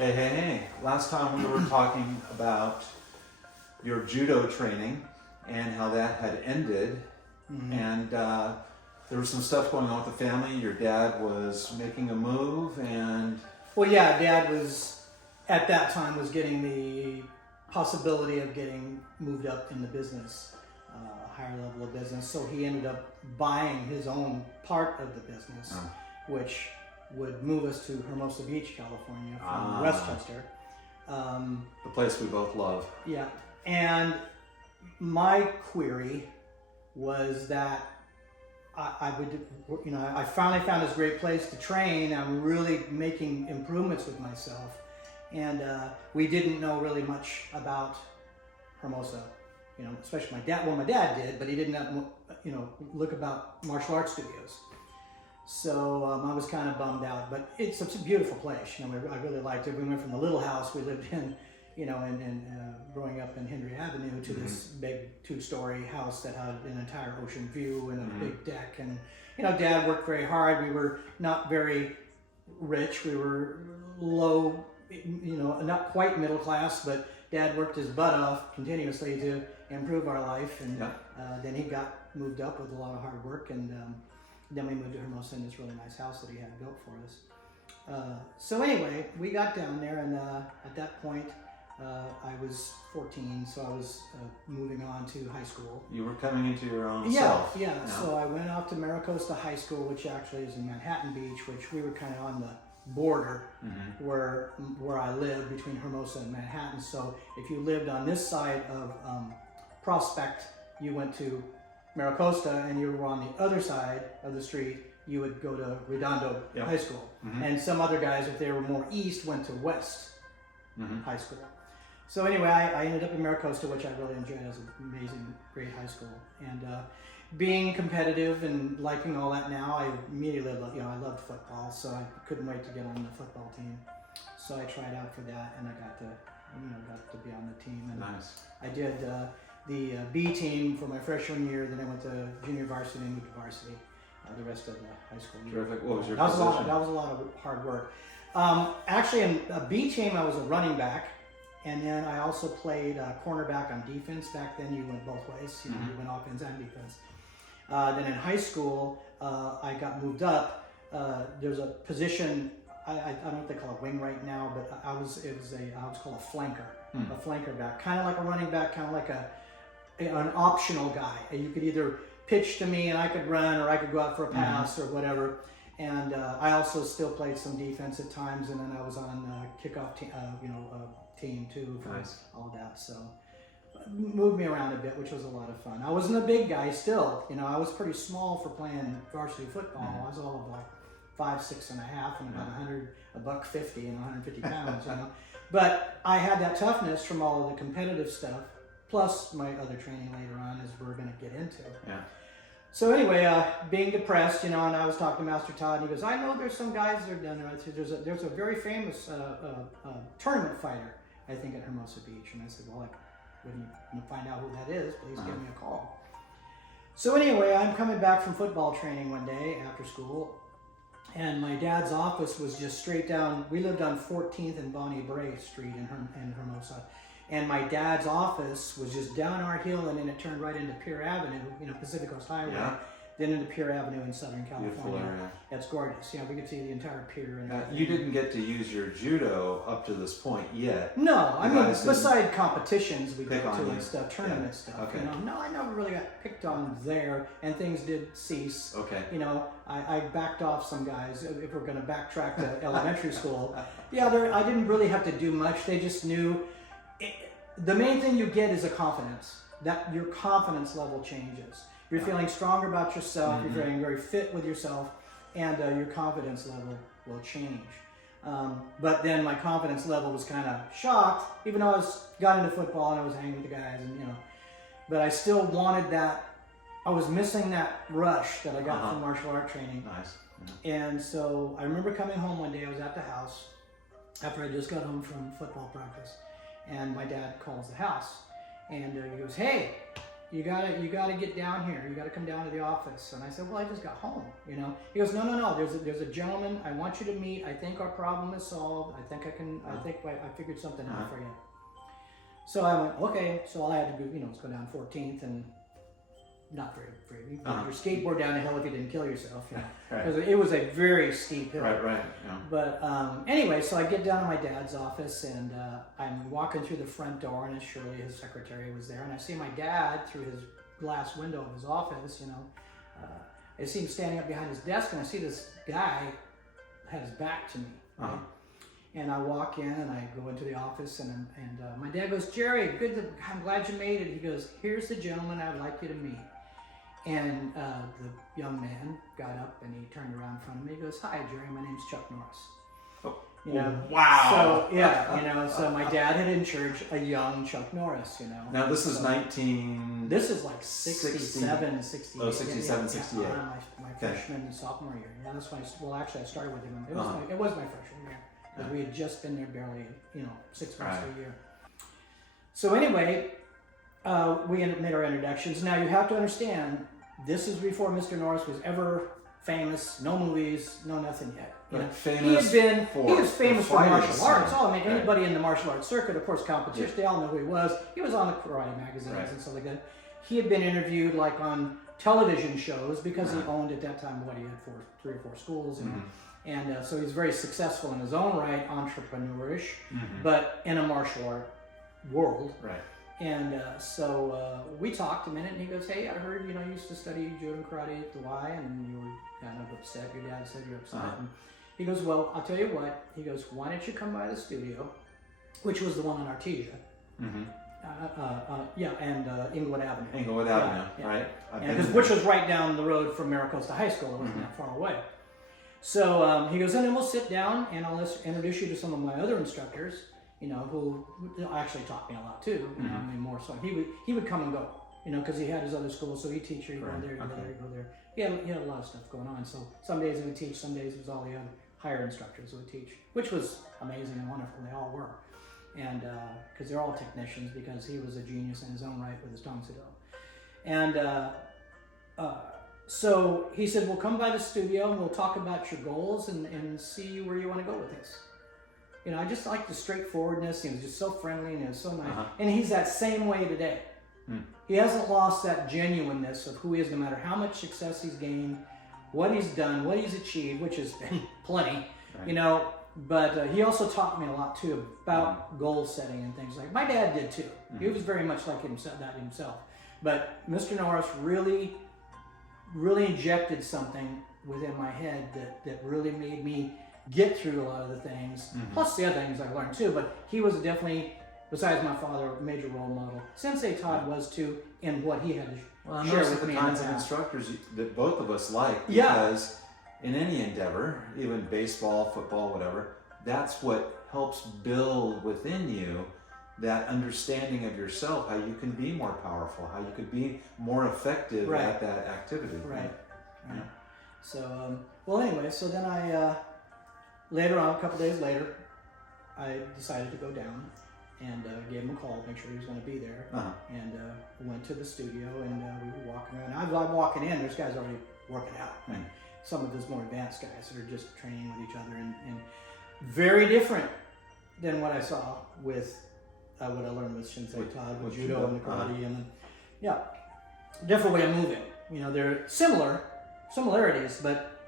Hey. Last time we were talking about your judo training and how that had ended. Mm-hmm. And there was some stuff going on with the family. Your dad was making a move and... Well, yeah, Dad was, at that time, was getting the possibility of getting moved up in the business, a higher level of business. So he ended up buying his own part of the business, which would move us to Hermosa Beach, California from Westchester. the place we both love. Yeah, and my query was that I finally found this great place to train. I'm really making improvements with myself, and we didn't know really much about Hermosa, especially my dad. Well, my dad did, but he didn't have, look about martial arts studios. So I was kind of bummed out, but it's a beautiful place. I really liked it. We went from the little house we lived in, growing up in Henry Avenue to this big 2-story house that had an entire ocean view and a big deck. And, Dad worked very hard. We were not very rich. We were low, not quite middle class, but Dad worked his butt off continuously to improve our life. And then he got moved up with a lot of hard work. And then we moved to Hermosa in this really nice house that he had built for us. So anyway, we got down there, and at that point, I was 14, so I was moving on to high school. You were coming into your own self. Yeah. So I went off to Maricosta High School, which actually is in Manhattan Beach, which we were kind of on the border where I lived between Hermosa and Manhattan. So if you lived on this side of Prospect, you went to Maricosta, and you were on the other side of the street, you would go to Redondo High School. And some other guys, if they were more east, went to West High School. So anyway, I ended up in Maricosta, which I really enjoyed. It was an amazing, great high school. And being competitive and liking all that now, I immediately loved, I loved football, so I couldn't wait to get on the football team. So I tried out for that, and I got to be on the team. And nice. I did the B team for my freshman year, then I went to junior varsity and moved to varsity the rest of the high school year. Terrific. What was your that position? That was a lot of hard work. Actually, in a B team, I was a running back, and then I also played cornerback on defense. Back then, you went both ways. You went offense and defense. Then in high school, I got moved up. There's a position, I don't know what they call it, wing right now, but I was called a flanker, a flanker back, kind of like a running back, kind of like an optional guy. You could either pitch to me and I could run, or I could go out for a pass or whatever. And I also still played some defense at times, and then I was on kickoff team too for all that. So moved me around a bit, which was a lot of fun. I wasn't a big guy still. I was pretty small for playing varsity football. I was all of like 5'6.5" and about $150 and 150 pounds. But I had that toughness from all of the competitive stuff, plus my other training later on, as we're going to get into. Yeah. So anyway, being depressed, and I was talking to Master Todd, and he goes, "I know there's some guys that are done there. There's a very famous tournament fighter, I think, at Hermosa Beach." And I said, "Well, when you find out who that is, please give me a call." So anyway, I'm coming back from football training one day after school, and my dad's office was just straight down. We lived on 14th and Bonnie Bray Street in Hermosa. And my dad's office was just down our hill, and then it turned right into Pier Avenue, Pacific Coast Highway, then into Pier Avenue in Southern California. It's gorgeous. We could see the entire pier. And you didn't get to use your judo up to this point yet. No, I mean, beside competitions we go to and stuff, tournament stuff. Okay. No, I never really got picked on there, and things did cease. Okay. I backed off some guys. If we're going to backtrack to elementary school, I didn't really have to do much. They just knew. The main thing you get is a confidence. That your confidence level changes. You're feeling stronger about yourself. You're feeling very fit with yourself, and your confidence level will change. But then my confidence level was kind of shocked, even though I got into football and I was hanging with the guys, and but I still wanted that. I was missing that rush that I got from martial art training. Nice. And so I remember coming home one day. I was at the house after I just got home from football practice. And my dad calls the house, and he goes, "Hey, you gotta get down here. You gotta come down to the office. And I said, well, I just got home, you know. He goes, no. There's a gentleman I want you to meet. I think our problem is solved. I think I figured something out for you. So I went, okay. So all I had to do, you know, was go down 14th and not very you put your skateboard down the hill if you didn't kill yourself. You know? Because it was a very steep hill. Right. Yeah. But anyway, so I get down to my dad's office and I'm walking through the front door, and Shirley, his secretary, was there, and I see my dad through his glass window of his office. You know, I see him standing up behind his desk, and I see this guy had his back to me. Right? And I walk in and I go into the office, and my dad goes, Jerry, I'm glad you made it. He goes, here's the gentleman I'd like you to meet. And the young man got up and he turned around in front of me. He goes, hi, Jerry, my name's Chuck Norris. Oh, you know, wow. So, yeah, you know, so my dad had in charge a young Chuck Norris, you know. Now, this is This is like 67, 68. Oh, 67, 68. My freshman and sophomore year. Yeah, that's when actually I started with him. It was my freshman year. Because we had just been there barely, you know, 6 months to a year. So anyway, we made our introductions. Now you have to understand, this is before Mr. Norris was ever famous. No movies, no nothing yet. You know, he was famous for martial arts. Oh, I mean, anybody in the martial arts circuit, of course, competition. They all know who he was. He was on the karate magazines and stuff like that. He had been interviewed like on television shows because he owned at that time he had 3 or 4 schools. And so he's very successful in his own right, entrepreneurish, but in a martial art world. Right. And so we talked a minute, and he goes, hey, I heard, you know, you used to study judo and karate at the Y, and you were kind of upset. Your dad said you're upset. And he goes, well, I'll tell you what. He goes, why don't you come by the studio, which was the one on Artesia. And Inglewood Avenue. Inglewood Avenue, right? Which was right down the road from Maricosta High School. It wasn't that far away. So he goes, and then we'll sit down, and I'll introduce you to some of my other instructors, you know, who actually taught me a lot too. You know, I mean, more so. He would come and go, you know, because he had his other school, so he'd teach you, you go there, you go there, you go there. He had a lot of stuff going on. So some days he would teach, some days it was all the other higher instructors who would teach, which was amazing and wonderful. They all were. And because they're all technicians, because he was a genius in his own right with his Tang Soo Do. And so he said, well, come by the studio and we'll talk about your goals and see where you want to go with this. You know, I just like the straightforwardness. He was just so friendly and he was so nice. And he's that same way today. He hasn't lost that genuineness of who he is, no matter how much success he's gained, what he's done, what he's achieved, which has been plenty, you know. But he also taught me a lot too about goal setting and things like my dad did too. He was very much like himself. But Mr. Norris really injected something within my head that really made me get through a lot of the things, plus the other things I learned too. But he was definitely, besides my father, a major role model. Sensei Todd was too, in what he had to share with me. The kinds of instructors that both of us like, because in any endeavor, even baseball, football, whatever, that's what helps build within you that understanding of yourself, how you can be more powerful, how you could be more effective at that activity. Right. Yeah. So, well, anyway, so then I, later on, a couple days later, I decided to go down and gave him a call, make sure he was going to be there. And went to the studio, and we were walking around. I'm walking in, there's guys already working out. Right? Some of those more advanced guys that are just training with each other, and very different than what I saw with what I learned with Sensei Todd, with judo and the karate, and different way of moving. You know, they're similarities, but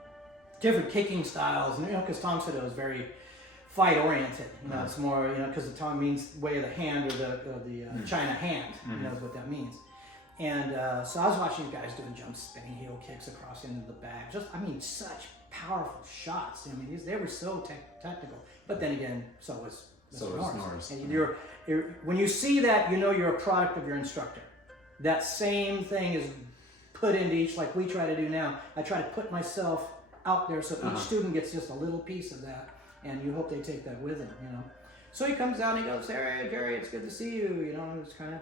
different kicking styles. And you know, because Tang Soo Do is very fight oriented. You know, it's more, you know, because the Tang means way of the hand, or the China hand. You know, is what that means. And so I was watching guys doing jump spinning heel kicks across into the back. Just, I mean, such powerful shots. I mean, they were so technical. But then again, so was Norris. And when you see that, you know you're a product of your instructor. That same thing is put into each, like we try to do now. I try to put myself out there so each student gets just a little piece of that, and you hope they take that with them, you know. So he comes out and he goes, hey, Jerry, it's good to see you. You know, it's kind of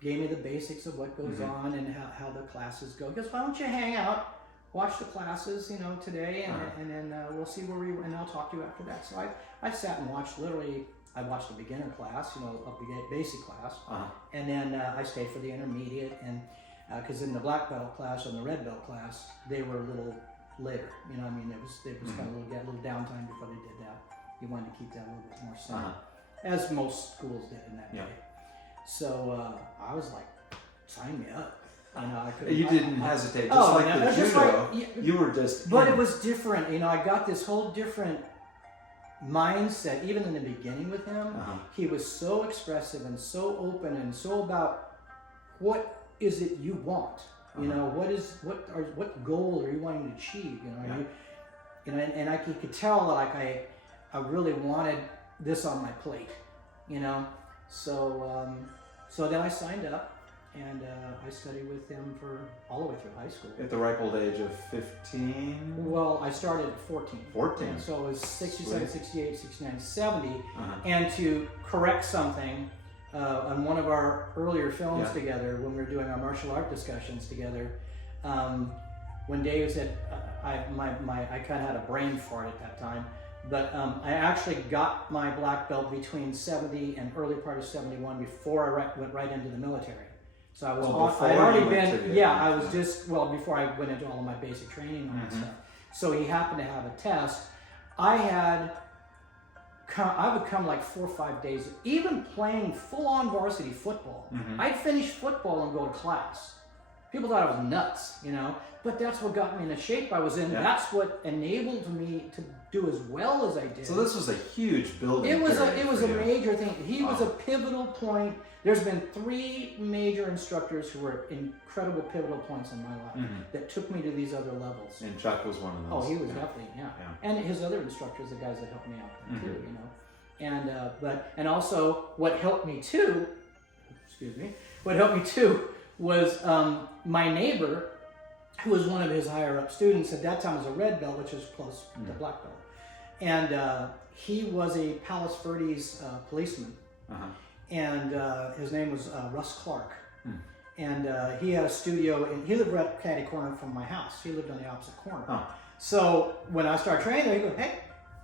gave me the basics of what goes on and how the classes go. He goes, why don't you hang out, watch the classes, you know, today, and then we'll see and I'll talk to you after that. So I sat and watched, I watched the beginner class, you know, a basic class, and then I stayed for the intermediate, and because in the black belt class and the red belt class, they were a little later. You know, I mean, it was kind of a little downtime before they did that. You wanted to keep that a little bit more simple, as most schools did in that day. So I was like, sign me up. You know, you didn't hesitate, just like the judo. You were just. But it was different. You know, I got this whole different mindset. Even in the beginning with him, he was so expressive and so open and so about what is it you want. You know, what goal are you wanting to achieve? You know, and I could tell like I really wanted this on my plate. You know, so then I signed up. And I studied with him for all the way through high school. At the ripe old age of 15? Well, I started at 14. 14. And so it was 67, 68, 69, 70. And to correct something on one of our earlier films together, when we were doing our martial art discussions together, when Dave said, I kind of had a brain fart at that time, but I actually got my black belt between 70 and early part of 71 before I went right into the military. So I was I'd already been, I was just, before I went into all of my basic training and all that stuff. So he happened to have a test. I would come like 4 or 5 days, even playing full-on varsity football. I'd finish football and go to class. People thought I was nuts, you know, but that's what got me in the shape I was in. That's what enabled me to do as well as I did. So this was a huge building. It was a major thing. He was a pivotal point. There's been 3 major instructors who were incredible pivotal points in my life that took me to these other levels. And Chuck was one of those. Oh, he was definitely, And his other instructors, the guys that helped me out too, you know. And also what helped me too, was my neighbor, who was one of his higher up students at that time, was a red belt, which is close to black belt. And he was a Palos Verdes policeman. And his name was Russ Clark. And he had a studio, and he lived right at Caddy Corner from my house. He lived on the opposite corner. So when I started training there, he'd go, hey,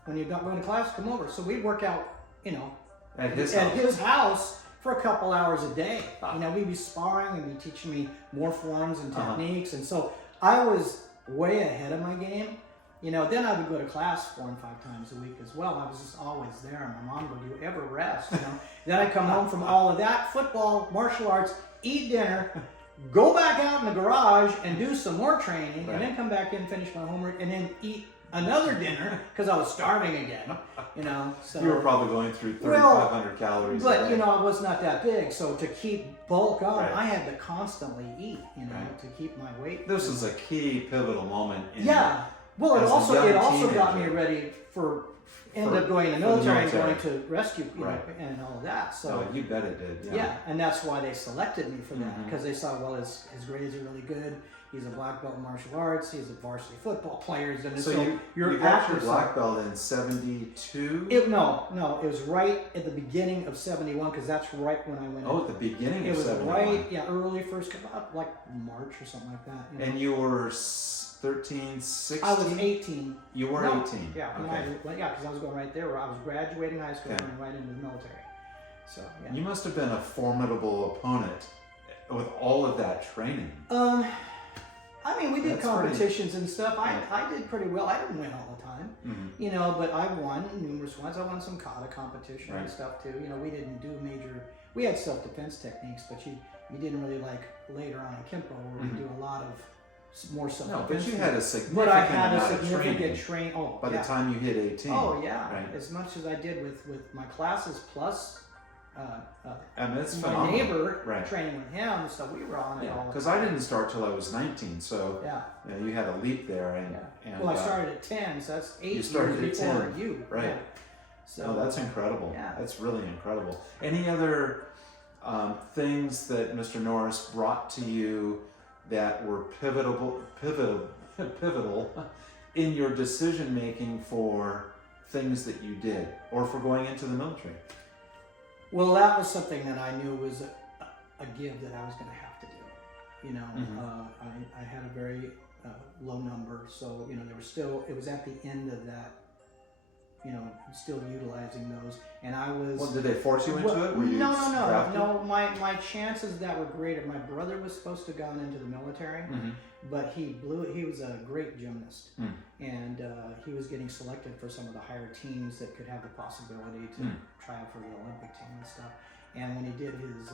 when you're not going to class, come over. So we'd work out, you know, at his house for a couple hours a day. You know, we'd be sparring and he'd be teaching me more forms and techniques. And so I was way ahead of my game. You know, then I would go to class 4 and 5 times a week as well. I was just always there. And my mom would, "Do you ever rest?" You know. Then I'd come home from all of that, football, martial arts, eat dinner, go back out in the garage and do some more training, and then come back in, finish my homework, and then eat another dinner because I was starving again. You know, so you were probably going through 3,500 calories. But you know, I was not that big, so to keep bulk on, I had to constantly eat. You know, to keep my weight. This is a key pivotal moment. Well, it also got me ready for ended up going in the military and going to rescue, you know, and all of that. So you bet it did. Yeah, and that's why they selected me for that, because they saw, well, his grades are really good. He's a black belt in martial arts. He's a varsity football player. So you got your black belt in 72? No, it was right at the beginning of 71, because that's right when I went. Oh, at the beginning of 71. It was right, early first, about like March or something like that. You know? And you were 13, 16? I was 18. You were 18? Yeah, because I was going right there where I was graduating high school and going right into the military. So, yeah. You must have been a formidable opponent with all of that training. I mean, we did competitions and stuff. I did pretty well. I didn't win all the time, you know, but I won numerous ones. I won some kata competition and stuff too. You know, we didn't do we had self-defense techniques, but you didn't really like later on in Kempo where we do a lot of more self-defense. No, but you had a significant training. Oh, by the time you hit 18. Oh yeah, as much as I did with my classes plus. It's my phenomenal. Neighbor training with him, so we were on it all. Because I didn't start till I was 19, so you know, you had a leap there. And well, I started at 10, so that's 8 years before 10. You. Right. Yeah. So that's incredible. Yeah. That's really incredible. Any other things that Mr. Norris brought to you that were pivotal in your decision making for things that you did or for going into the military? Well, that was something that I knew was a give that I was going to have to do. You know, I had a very low number, so you know there was still. It was at the end of that still utilizing those. And I was. Well, did they force you into it? Were you drafted? No. My chances that were greater. My brother was supposed to go into the military, but he blew it. He was a great gymnast, and he was getting selected for some of the higher teams that could have the possibility to try out for the Olympic team and stuff. And when he did his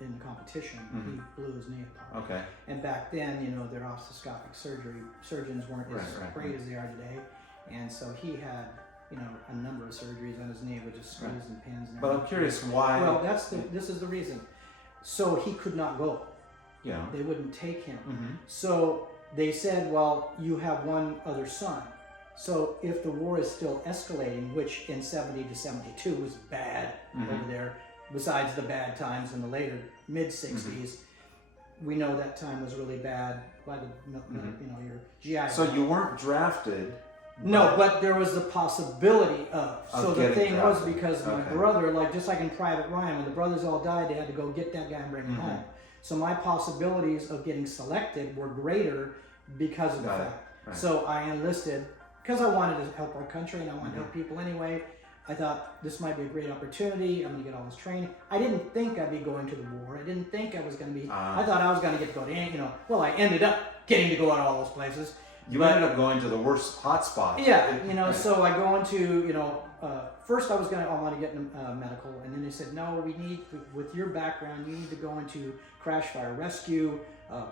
in competition, he blew his knee apart. Okay. And back then, their arthroscopic surgeons weren't as great as they are today, and so he had a number of surgeries on his knee with just screws and pins. And but I'm curious why. Well, this is the reason. So he could not go. Yeah. They wouldn't take him. So they said, well, you have one other son. So if the war is still escalating, which in 70 to 72 was bad over there, besides the bad times in the later mid-60s, we know that time was really bad by the your GI. So you weren't drafted. No, but there was the possibility of. So the thing drafted. was, because my brother, just like in Private Ryan, when the brothers all died, they had to go get that guy and bring him home. So my possibilities of getting selected were greater because of the fact. Right. So I enlisted because I wanted to help our country and I wanted to help people anyway. I thought this might be a great opportunity. I'm going to get all this training. I didn't think I'd be going to the war. I didn't think I was going to be. I thought I was going to get to go to, well, I ended up getting to go to all those places. You ended up going to the worst hot spot. Yeah, so I go into, first I want to get medical, and then they said, no, we need, with your background, you need to go into crash fire rescue,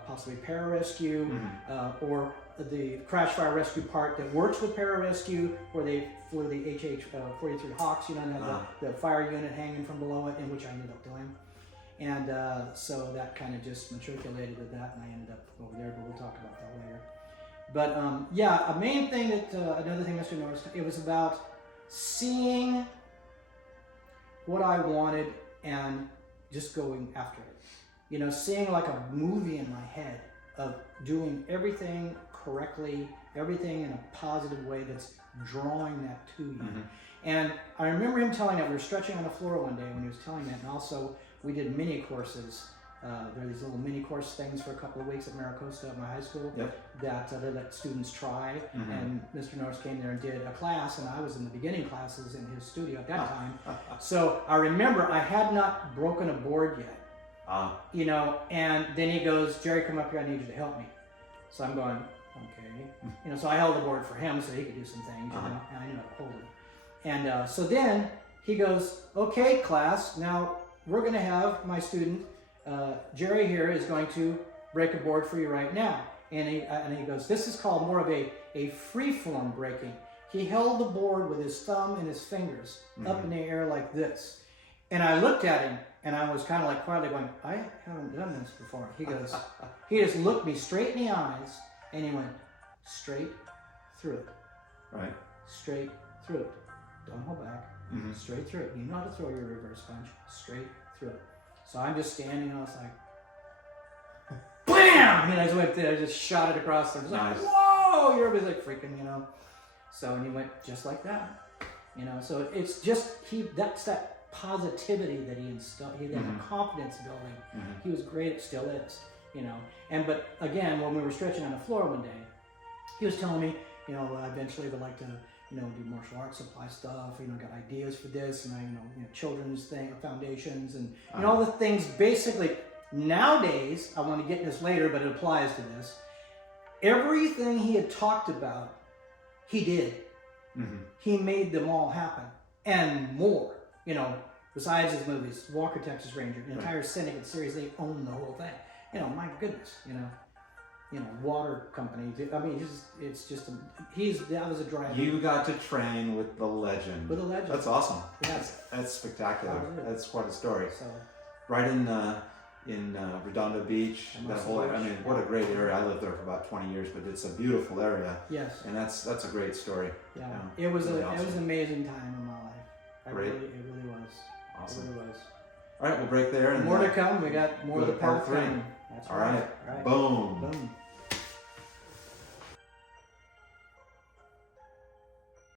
possibly pararescue, or the crash fire rescue part that works with pararescue, where they flew the HH-43 Hawks, and had the fire unit hanging from below it, in which I ended up doing. And so that kind of just matriculated with that, and I ended up over there, but we'll talk about that later. But a main thing that, another thing Mr. Norris, it was about seeing what I wanted and just going after it. Seeing like a movie in my head of doing everything correctly, everything in a positive way that's drawing that to you. And I remember him telling that we were stretching on the floor one day when he was telling that, and also we did mini courses. There are these little mini course things for a couple of weeks at Maricosta at my high school that they let students try. And Mr. Norris came there and did a class, and I was in the beginning classes in his studio at that time. So I remember I had not broken a board yet, and then he goes, Jerry, come up here, I need you to help me. So I'm going, okay. So I held the board for him so he could do some things, and I knew how to hold it. And so then he goes, okay, class, now we're going to have my student, Jerry here is going to break a board for you right now. And he goes, this is called more of a free form breaking. He held the board with his thumb and his fingers up in the air like this. And I looked at him and I was kind of like quietly going, I haven't done this before. He goes, he just looked me straight in the eyes and he went straight through it. Right. Straight through it. Don't hold back. Straight through it. You know how to throw your reverse punch. Straight through it. So I'm just standing, and I was like, BAM! I just went there, I just shot it across there. I was like, whoa! Everybody's like freaking, So, and he went just like that. So it's just, that's that positivity that he instilled, that confidence building. He was great, it still is, but again, when we were stretching on the floor one day, he was telling me, I eventually would like to, do martial arts supply stuff, got ideas for this, and children's foundations, and all the things. Basically, nowadays, I want to get this later, but it applies to this. Everything he had talked about, he did. He made them all happen, and more. Besides his movies, Walker, Texas Ranger, the entire Syndicate series, they own the whole thing. My goodness, water company. I mean, it's just that was a driver. You got to train with the legend. With a legend. That's awesome. Yes. That's spectacular. That's quite a story. So, right in Redondo Beach, that whole. I mean, what a great area. I lived there for about 20 years, but it's a beautiful area. Yes. And that's a great story. Yeah. It was really awesome. It was an amazing time in my life. Great. It really was. Awesome. It really was. All right, we'll break there. And more to come. We got more of the part 3. coming. That's All right. Boom. Boom.